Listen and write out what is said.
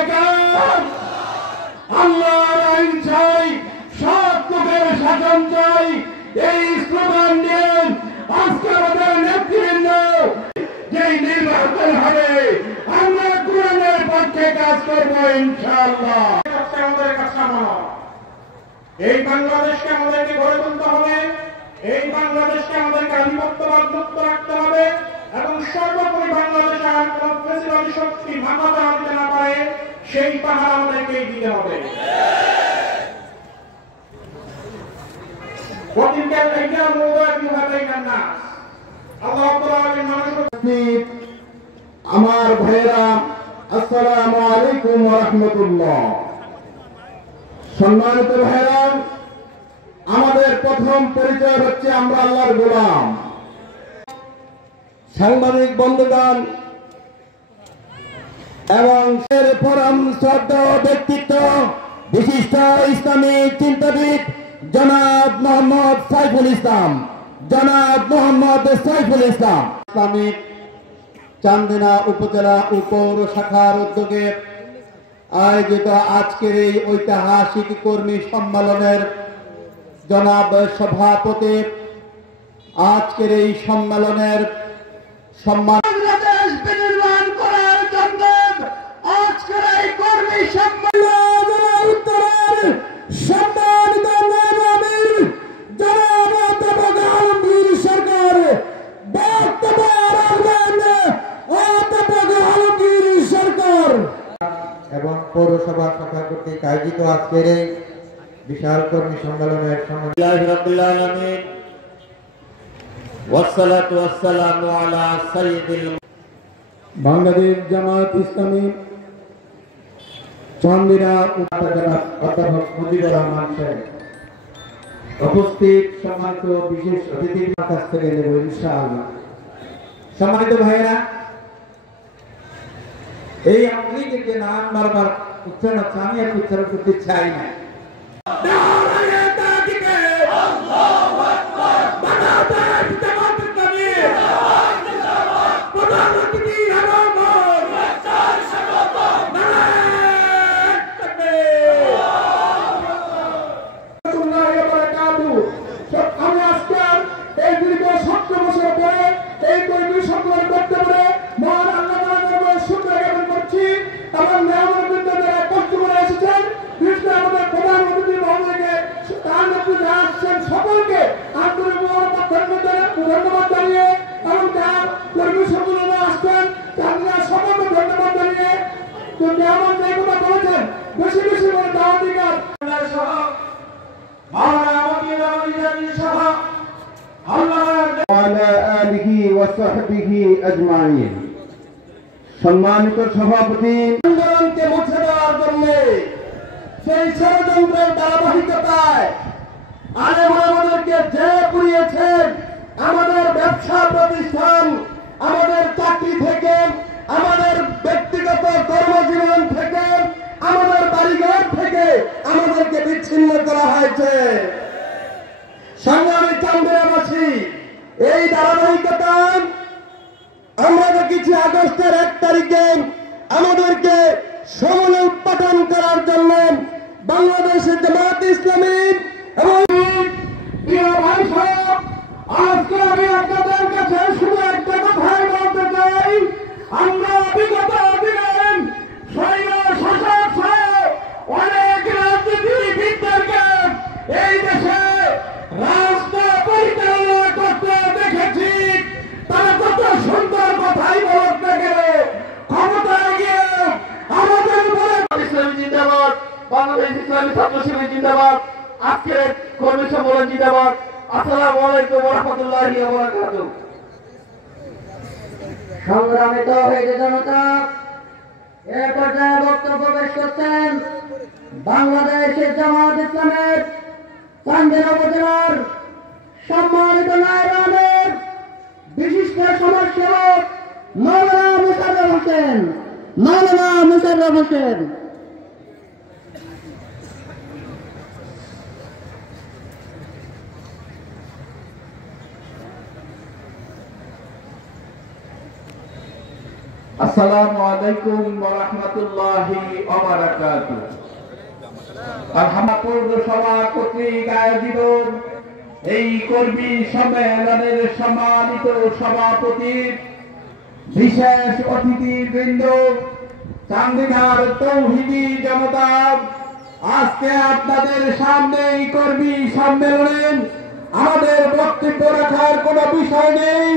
বেকার, আল্লাহর আইন চাই, সৎ লোকের শাসন চাই, এই স্লোগান নিয়ে আজকে আমাদের নেতৃবৃন্দ যেই নির্বাচন হবে আমরা কোরআনের পক্ষে কাজ করবো ইনশাআল্লাহ। আমাদের কাছে এই বাংলাদেশকে আমাদেরকে গড়ে তুলতে হবে, এই বাংলাদেশকে আমাদেরকে আধিপত্যবাদ মুক্ত রাখতে হবে এবং সর্বোপরি বাংলাদেশে আর কোন ফ্যাসিবাদী শক্তি মাথা আনতে না পারে সেই পাহাড় আমাদেরকেই দিতে হবে। আমার ভাইয়েরা, আসসালামু আলাইকুম ওয়া রাহমাতুল্লাহ। সম্মানিত ভাইয়েরা, আমাদের প্রথম পরিচয় হচ্ছে আমরা আল্লাহর গোলাম। সাংবাদিক বন্ধুগণ এবং পরম শ্রদ্ধেয় ব্যক্তিত্ব বিশিষ্ট ইসলামী চিন্তাবিদ জনাব মোহাম্মদ সাইফুল ইসলাম, জনাব মোহাম্মদ সাইফুল ইসলাম ইসলামিক চান্দিনা উপজেলা ও পৌর শাখার উদ্যোগে আয়োজিত আজকের এই ঐতিহাসিক কর্মী সম্মেলনের জনাব সভাপতি, আজকের এই সম্মেলনের বাংলাদেশ বিনির্মাণ করার জন্য আজকের এই কর্মী সম্মেলন উত্তরের সম্মানিত আমির জনাব অধ্যাপক আলমগীর সরকার বক্তব্য রাখবেন। অধ্যাপক আলমগীর সরকার এবং পৌরসভা শাখা কর্তৃক আয়োজিত আজকের এই বিশাল কর্মী সম্মেলনের বাংলাদেশ জামায়াত ইসলামী চান্দিনা উপজেলা অধ্যাপক মুজিবুর রহমান সাহেব উপস্থিত সম্মানিত বিশেষ অতিথির কাছ থেকে নেব ইনশাআল্লাহ। সম্মানিত ভাইয়েরা, এই আওয়ামী লীগের যে নাম বারবার উচ্চারণ হচ্ছে আমি আর উচ্চারণ করতে চাই না। সকলকে ধন্যবাদ জানিয়ে এবং যার কর্মী সম্মেলনে আসছেন তারা সকলকে ধন্যবাদ জানিয়ে আমার যে কথা বলেছেন বেশি বেশি করে দাওয়াতিকার সম্মানিত সভাপতি, আন্দোলনকে মুছে দেওয়ার জন্য সেই ষড়যন্ত্রের ধারাবাহিকতায় আমাদেরকে যে পুড়িয়েছেন, আমাদের ব্যবসা প্রতিষ্ঠান, আমাদের চাকরি থেকে, আমাদের ব্যক্তিগত কর্মজীবন থেকে, আমাদের বাড়িঘর থেকে আমাদেরকে বিচ্ছিন্ন করা হয়েছে। সংগ্রামী চান্দিনাবাসী, এই ধারাবাহিকতায় আমরা দেখেছি আগস্টের 1 তারিখে আমাদেরকে সমূলে উৎপাদন করার জন্য বাংলাদেশের জামায়াত ইসলামী এবং আজকে আমি আপনাদের কাছে শুধু একটা কথাই বলতে চাই, আমরা বিগত দিনের শাসক অনেক রাজনীতিবিদদেরকে এই দেশে রাষ্ট্র পরিচালনা করতে দেখেছি। তারা কত সুন্দর কথাই বলতে না কেন ক্ষমতায় গিয়ে আমাদের উপরে ইসলামী জিন্দাবাদ, বাংলাদেশ ইসলামী ছাত্র শিবির জিন্দাবাদ, আজকের কর্মী সম্মেলন জিন্দাবাদ। আসসালামু আলাইকুম ওয়া রাহমাতুল্লাহি ওয়া বারাকাতুহু। সংগ্রামিত হয়ে জনতা এ পর্যায়ে বক্তব্য পেশ করছেন বাংলাদেশের জামায়াত ইসলামের চান্দিনা উপজেলার সম্মানিত নায়েব আমির বিশিষ্ট সমাজসেবক মাওলানা মুশাররফ হোসেন। মাওলানা মুশাররফ হোসেন আসসালামু আলাইকুম ওয়া রাহমাতুল্লাহি ওয়া বারাকাতুহু। পৌরসভা কর্তৃক আয়োজিত এই কর্মী সম্মেলনের সম্মানিত সভাপতি, বিশেষ অতিথিবৃন্দ, চান্দিনার তৌহিদি জনতা, আজকে আপনাদের সামনে এই কর্মী সম্মেলনে আমাদের বক্তব্য রাখার কোনো বিষয় নেই।